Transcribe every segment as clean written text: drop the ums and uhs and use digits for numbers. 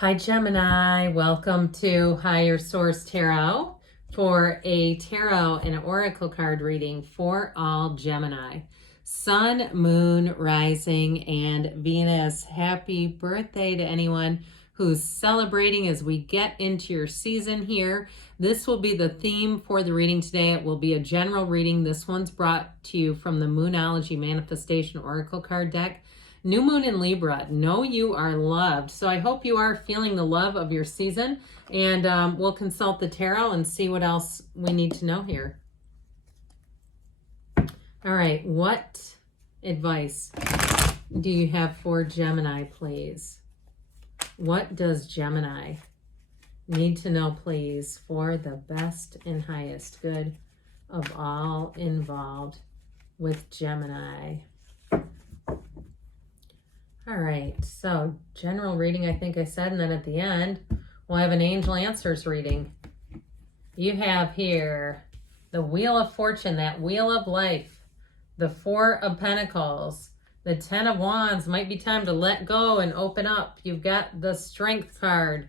Hi Gemini, welcome to Higher Source Tarot for a tarot and oracle card reading for all Gemini. Sun, Moon, Rising, and Venus. Happy birthday to anyone who's celebrating as we get into your season here. This will be the theme for the reading today. It will be a general reading. This one's brought to you from the Moonology Manifestation Oracle card deck. New Moon in Libra, know you are loved. So I hope you are feeling the love of your season, and we'll consult the tarot and see what else we need to know here. All right, what advice do you have for Gemini, please? What does Gemini need to know, please, for the best and highest good of all involved with Gemini? All right, so general reading, I think I said, and then at the end, we'll have an angel answers reading. You have here the Wheel of Fortune, that Wheel of Life, the Four of Pentacles, the Ten of Wands. Might be time to let go and open up. You've got the Strength card.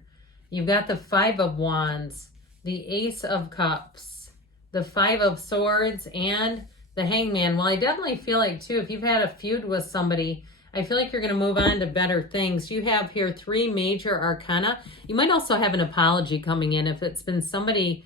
You've got the Five of Wands, the Ace of Cups, the Five of Swords, and the Hangman. Well, I definitely feel like, too, if you've had a feud with somebody, I feel like you're going to move on to better things. You have here three major arcana. You might also have an apology coming in. If it's been somebody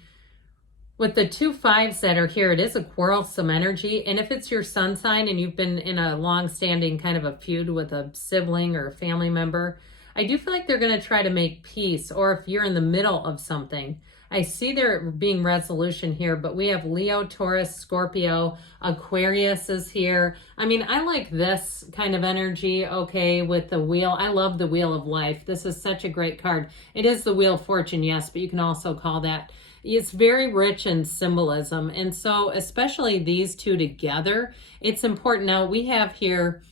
with the 2 5s that are here, it is a quarrelsome energy. And if it's your sun sign and you've been in a long-standing kind of a feud with a sibling or a family member, I do feel like they're going to try to make peace. Or if you're in the middle of something, I see there being resolution here, but we have Leo, Taurus, Scorpio, Aquarius is here. I mean, I like this kind of energy, okay, with the wheel. I love the Wheel of Life. This is such a great card. It is the Wheel of Fortune, yes, but you can also call that. It's very rich in symbolism. And so especially these two together, it's important. Now we have here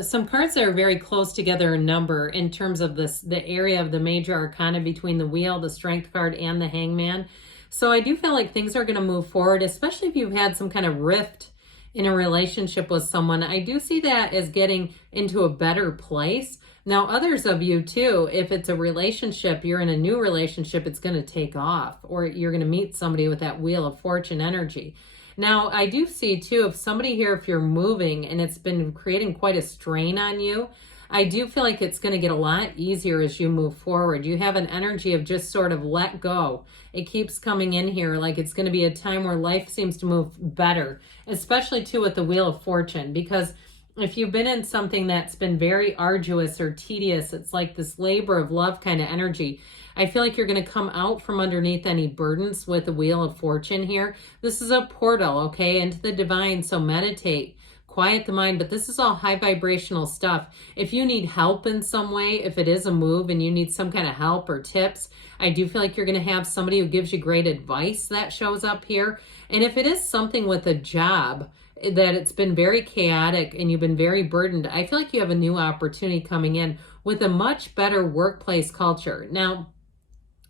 some cards that are very close together in number in terms of the area of the major arcana between the Wheel, the Strength card, and the Hangman. So I do feel like things are going to move forward, especially if you've had some kind of rift in a relationship with someone. I do see that as getting into a better place. Now, others of you too, if it's a relationship, you're in a new relationship, it's going to take off, or you're going to meet somebody with that Wheel of Fortune energy. Now, I do see too, if somebody here, if you're moving and it's been creating quite a strain on you, I do feel like it's going to get a lot easier as you move forward. You have an energy of just sort of let go. It keeps coming in here like it's going to be a time where life seems to move better, especially too with the Wheel of Fortune, because if you've been in something that's been very arduous or tedious, it's like this labor of love kind of energy. I feel like you're going to come out from underneath any burdens with the Wheel of Fortune here. This is a portal, okay, into the divine. So meditate, quiet the mind, but this is all high vibrational stuff. If you need help in some way, if it is a move and you need some kind of help or tips, I do feel like you're going to have somebody who gives you great advice that shows up here. And if it is something with a job that it's been very chaotic and you've been very burdened, I feel like you have a new opportunity coming in with a much better workplace culture. Now,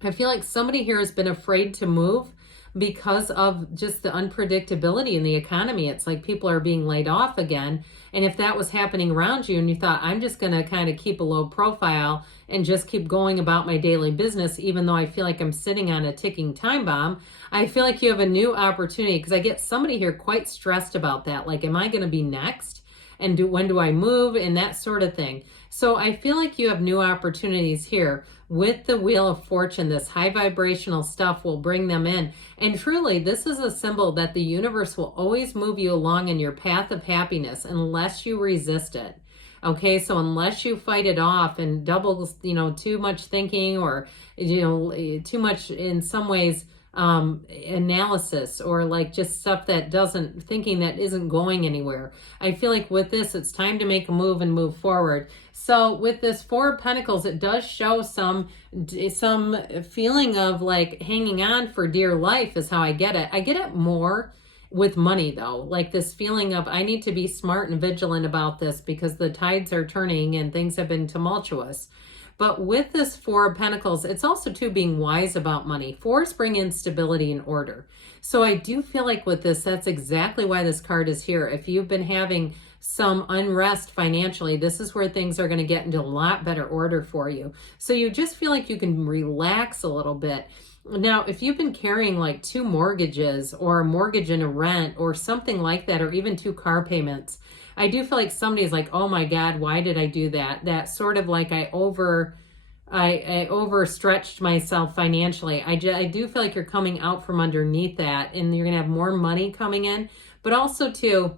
I feel like somebody here has been afraid to move because of just the unpredictability in the economy. It's like people are being laid off again. And if that was happening around you and you thought, I'm just going to kind of keep a low profile and just keep going about my daily business, even though I feel like I'm sitting on a ticking time bomb, I feel like you have a new opportunity, because I get somebody here quite stressed about that. Like, am I going to be next? And when do I move? And that sort of thing. So I feel like you have new opportunities here with the Wheel of Fortune. This high vibrational stuff will bring them in. And truly, this is a symbol that the universe will always move you along in your path of happiness unless you resist it. Okay, so unless you fight it off and double, too much thinking, or, too much in some ways, analysis, or like just stuff that thinking that isn't going anywhere. I feel like with this, it's time to make a move and move forward. So with this Four of Pentacles, it does show some feeling of like hanging on for dear life is how I get it. I get it more with money though, like this feeling of I need to be smart and vigilant about this because the tides are turning and things have been tumultuous. But with this Four of Pentacles, it's also too being wise about money. Fours bring in stability and order. So I do feel like with this, that's exactly why this card is here. If you've been having some unrest financially. This is where things are going to get into a lot better order for you. So you just feel like you can relax a little bit. Now, if you've been carrying like 2 mortgages or a mortgage and a rent or something like that, or even 2 car payments, I do feel like somebody's like, oh my God, why did I do that? That sort of like I overstretched myself financially. I do feel like you're coming out from underneath that, and you're going to have more money coming in, but also too,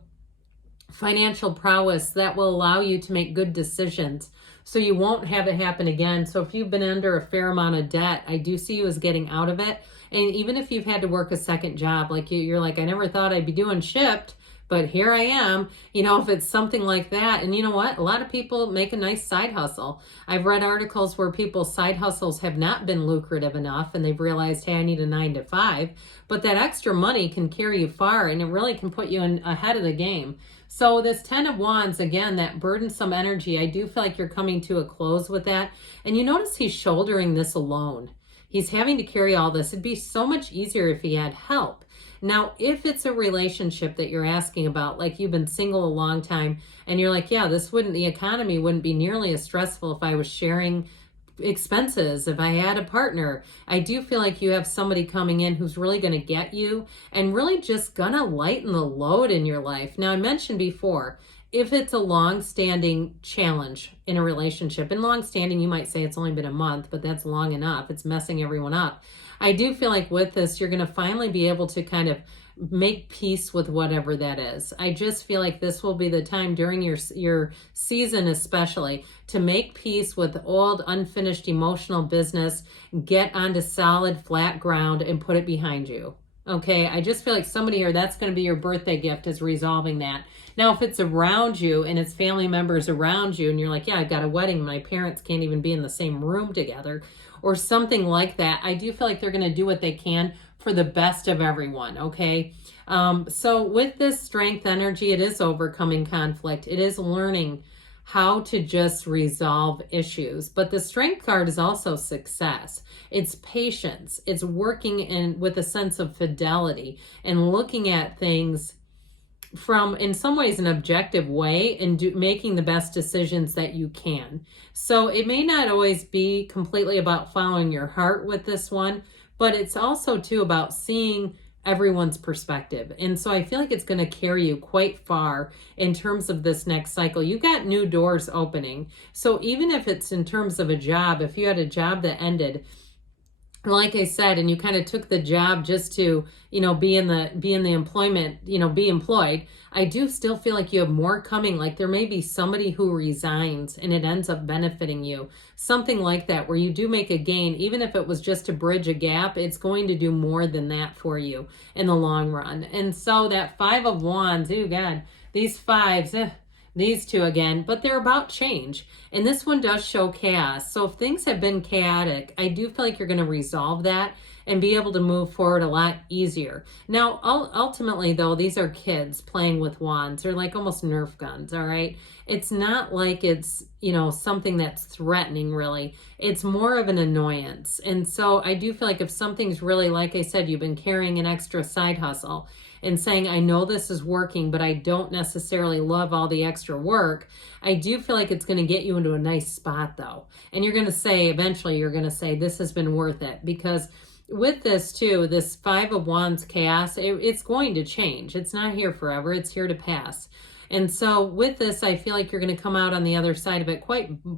financial prowess that will allow you to make good decisions. So you won't have it happen again. So if you've been under a fair amount of debt, I do see you as getting out of it. And even if you've had to work a second job, like you're like, I never thought I'd be doing Shipt, but here I am, if it's something like that. And you know what? A lot of people make a nice side hustle. I've read articles where people's side hustles have not been lucrative enough and they've realized, hey, I need a 9 to 5, but that extra money can carry you far and it really can put you ahead of the game. So this 10 of Wands, again, that burdensome energy, I do feel like you're coming to a close with that. And you notice he's shouldering this alone. He's having to carry all this. It'd be so much easier if he had help. Now, if it's a relationship that you're asking about, like you've been single a long time and you're like, yeah, the economy wouldn't be nearly as stressful if I was sharing expenses, if I had a partner. I do feel like you have somebody coming in who's really going to get you and really just going to lighten the load in your life. Now, I mentioned before, if it's a long-standing challenge in a relationship, and long-standing, you might say it's only been a month, but that's long enough. It's messing everyone up. I do feel like with this, you're going to finally be able to kind of make peace with whatever that is. I just feel like this will be the time during your season especially to make peace with old, unfinished emotional business, get onto solid, flat ground, and put it behind you. Okay, I just feel like somebody here, that's going to be your birthday gift, is resolving that. Now, if it's around you and it's family members around you and you're like, yeah, I've got a wedding, my parents can't even be in the same room together or something like that, I do feel like they're going to do what they can for the best of everyone, okay? So with this strength energy, it is overcoming conflict. It is learning how to just resolve issues. But the strength card is also success. It's patience. It's working with a sense of fidelity and looking at things from, in some ways, an objective way and making the best decisions that you can. So it may not always be completely about following your heart with this one, but it's also too about seeing everyone's perspective. And so I feel like it's going to carry you quite far in terms of this next cycle. You got new doors opening. So even if it's in terms of a job, if you had a job that ended, like I said, and you kind of took the job just to, be in the employment, be employed, I do still feel like you have more coming. Like there may be somebody who resigns and it ends up benefiting you. Something like that, where you do make a gain. Even if it was just to bridge a gap, it's going to do more than that for you in the long run. And so that 5 of Wands, oh God, these fives, these two again, but they're about change. And this one does show chaos. So if things have been chaotic, I do feel like you're going to resolve that and be able to move forward a lot easier. Now, ultimately, though, these are kids playing with wands. They're like almost Nerf guns, all right? It's not like it's, something that's threatening, really. It's more of an annoyance. And so I do feel like if something's really, like I said, you've been carrying an extra side hustle and saying, I know this is working, but I don't necessarily love all the extra work, I do feel like it's going to get you into a nice spot, though. And you're going to say, eventually, you're going to say, this has been worth it. Because with this, too, this 5 of Wands chaos, it's going to change. It's not here forever. It's here to pass. And so with this, I feel like you're going to come out on the other side of it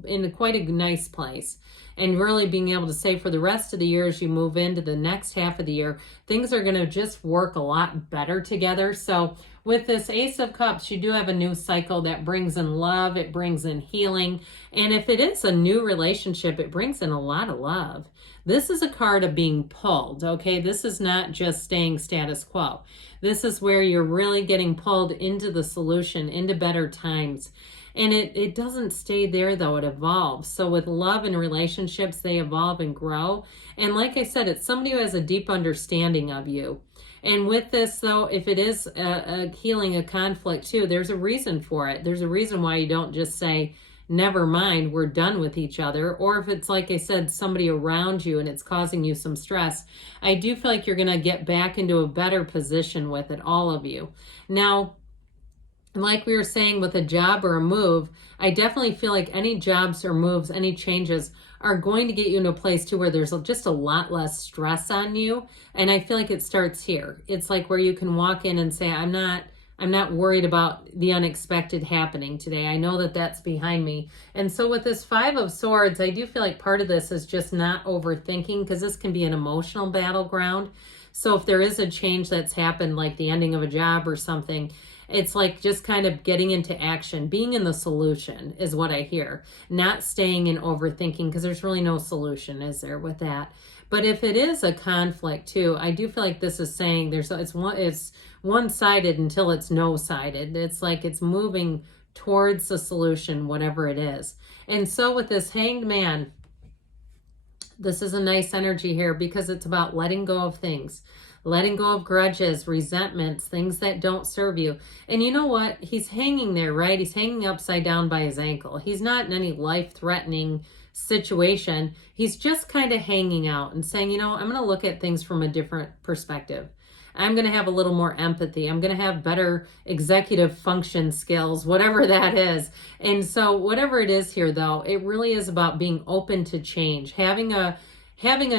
in quite a nice place. And really being able to say for the rest of the year, as you move into the next half of the year, things are going to just work a lot better together. So with this Ace of Cups, you do have a new cycle that brings in love. It brings in healing. And if it is a new relationship, it brings in a lot of love. This is a card of being pulled, okay? This is not just staying status quo. This is where you're really getting pulled into the solution, into better times. And it doesn't stay there, though. It evolves. So with love and relationships, they evolve and grow. And like I said, it's somebody who has a deep understanding of you. And with this, though, if it is a healing a conflict, too, there's a reason for it. There's a reason why you don't just say, never mind, we're done with each other. Or if it's, like I said, somebody around you and it's causing you some stress, I do feel like you're going to get back into a better position with it, all of you. Now, And like we were saying with a job or a move, I definitely feel like any jobs or moves, any changes are going to get you in a place too where there's just a lot less stress on you. And I feel like it starts here. It's like where you can walk in and say, I'm not worried about the unexpected happening today. I know that that's behind me. And so with this Five of Swords, I do feel like part of this is just not overthinking, because this can be an emotional battleground. So if there is a change that's happened, like the ending of a job or something, it's like just kind of getting into action, being in the solution is what I hear, not staying in overthinking, because there's really no solution, is there, with that? But if it is a conflict too, I do feel like this is saying it's one-sided until it's no-sided. It's like it's moving towards the solution, whatever it is. And so with this Hanged Man, this is a nice energy here because it's about letting go of things, letting go of grudges, resentments, things that don't serve you. And you know what? He's hanging there, right? He's hanging upside down by his ankle. He's not in any life-threatening situation. He's just kind of hanging out and saying, you know, I'm going to look at things from a different perspective. I'm going to have a little more empathy. I'm going to have better executive function skills, whatever that is. And so whatever it is here, though, it really is about being open to change, having a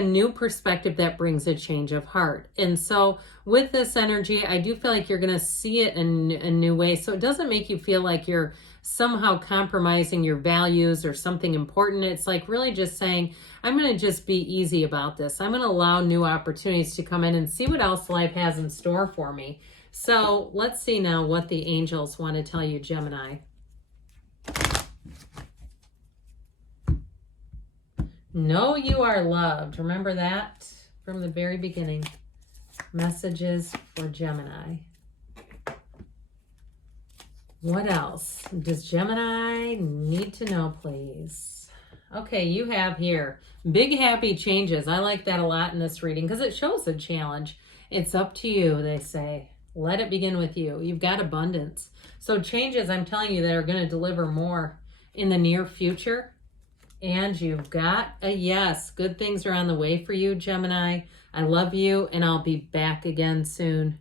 new perspective that brings a change of heart. And so with this energy, I do feel like you're going to see it in a new way. So it doesn't make you feel like you're somehow compromising your values or something important. It's like really just saying, I'm going to just be easy about this. I'm going to allow new opportunities to come in and see what else life has in store for me. So let's see now what the angels want to tell you, Gemini. Know you are loved. Remember that from the very beginning. Messages for Gemini. What else does Gemini need to know, please? Okay, you have here big happy changes. I like that a lot in this reading because it shows a challenge. It's up to you, they say. Let it begin with you. You've got abundance. So changes, I'm telling you, that are going to deliver more in the near future. And you've got a yes. Good things are on the way for you, Gemini. I love you, and I'll be back again soon.